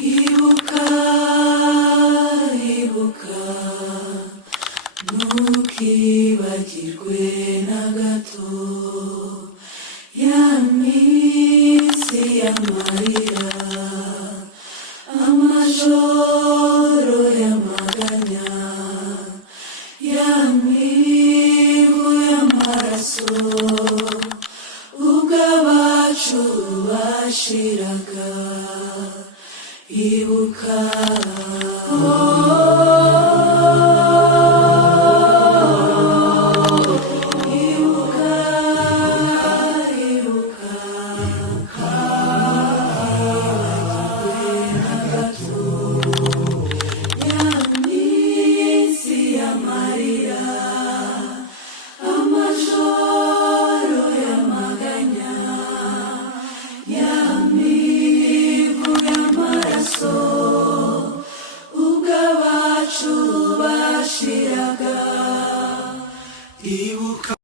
ibuka ibuka ntukibagirwe na gato ya minsi y'amarira, amajoro y'amaganya, ya mivu y'amaraso ubwo abacu bashiraga. Ibuka ubwo abacu bashiraga. Ibuka